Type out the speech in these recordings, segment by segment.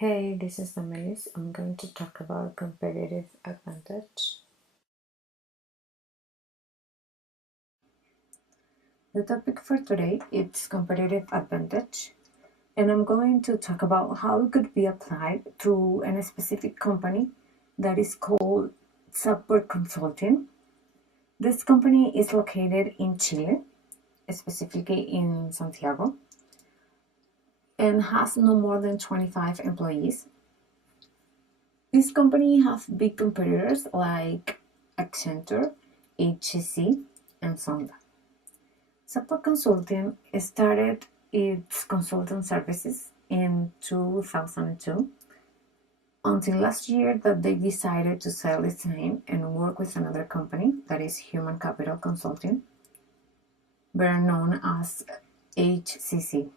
Hey, this is Damaris. I'm going to talk about competitive advantage. The topic for today is competitive advantage, and I'm going to talk about how it could be applied to a specific company that is called Software Consulting. This company is located in Chile, specifically in Santiago, and has no more than 25 employees. This company has big competitors like Accenture, HCC, and Sonda. Support Consulting started its consultant services in 2002 until last year that they decided to sell its name and work with another company that is Human Capital Consulting, better known as HCC.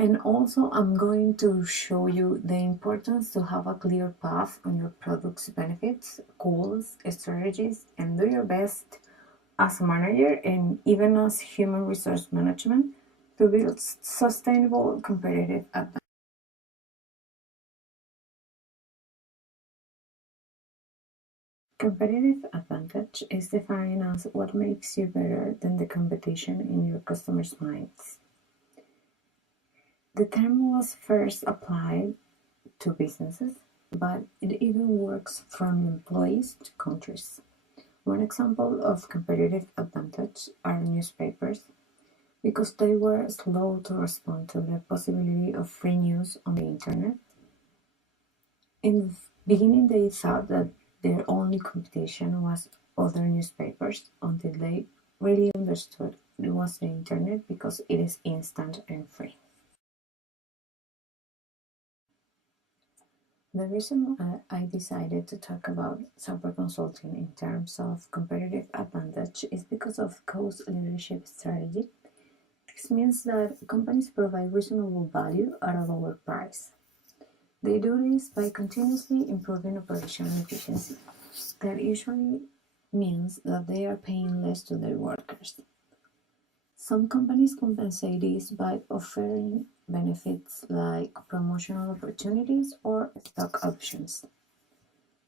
And also I'm going to show you the importance to have a clear path on your product's benefits, goals, strategies, and do your best as a manager and even as human resource management to build sustainable competitive advantage. Competitive advantage is defined as what makes you better than the competition in your customers' minds. The term was first applied to businesses, but it even works from employees to countries. One example of competitive advantage are newspapers, because they were slow to respond to the possibility of free news on the internet. In the beginning, they thought that their only competition was other newspapers until they really understood it was the internet because it is instant and free. The reason I decided to talk about software consulting in terms of competitive advantage is because of cost leadership strategy. This means that companies provide reasonable value at a lower price. They do this by continuously improving operational efficiency. That usually means that they are paying less to their workers. Some companies compensate this by offering benefits like promotional opportunities or stock options,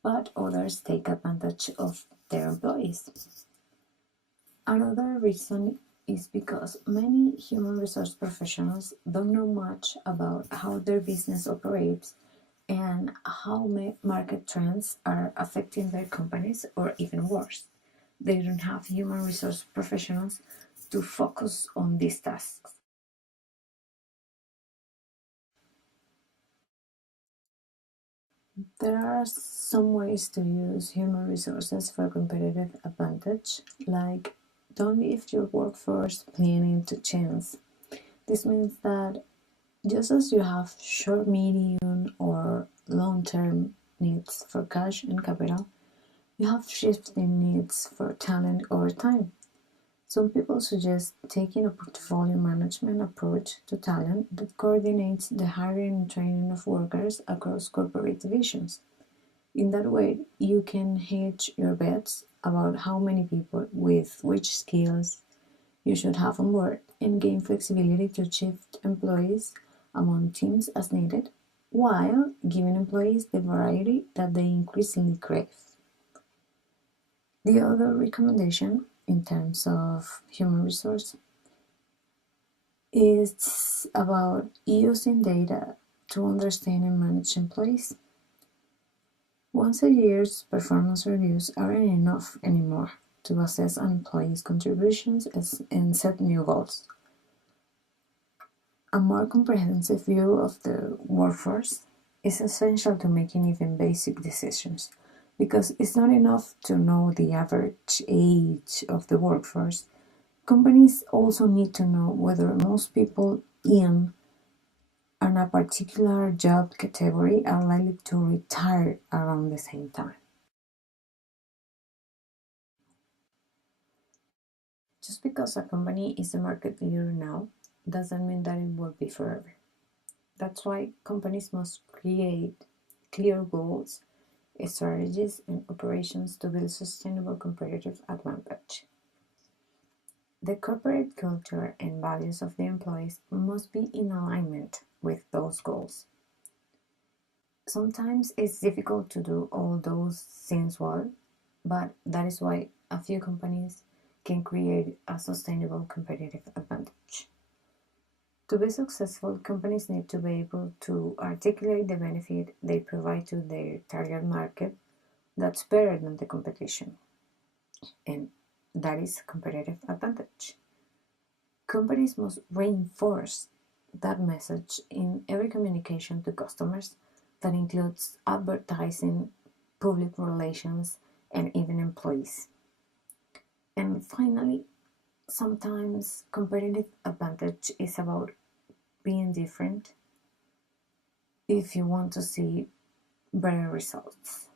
but others take advantage of their employees. Another reason is because many human resource professionals don't know much about how their business operates and how market trends are affecting their companies, or even worse, they don't have human resource professionals to focus on these tasks. There are some ways to use human resources for competitive advantage, like don't leave your workforce planning to chance. This means that just as you have short, medium, or long-term needs for cash and capital, you have shifting needs for talent over time. Some people suggest taking a portfolio management approach to talent that coordinates the hiring and training of workers across corporate divisions. In that way, you can hedge your bets about how many people with which skills you should have on board and gain flexibility to shift employees among teams as needed, while giving employees the variety that they increasingly crave. The other recommendation in terms of human resource is about using data to understand and manage employees. Once a year's performance reviews aren't enough anymore to assess an employee's contributions and set new goals. A more comprehensive view of the workforce is essential to making even basic decisions, because it's not enough to know the average age of the workforce. Companies also need to know whether most people in a particular job category are likely to retire around the same time. Just because a company is a market leader now doesn't mean that it will be forever. That's why companies must create clear goals, strategies, and operations to build sustainable competitive advantage. The corporate culture and values of the employees must be in alignment with those goals. Sometimes it's difficult to do all those things well, but that is why a few companies can create a sustainable competitive advantage. To be successful, companies need to be able to articulate the benefit they provide to their target market that's better than the competition, and that is competitive advantage. Companies must reinforce that message in every communication to customers that includes advertising, public relations, and even employees. And finally, sometimes competitive advantage is about being different if you want to see better results.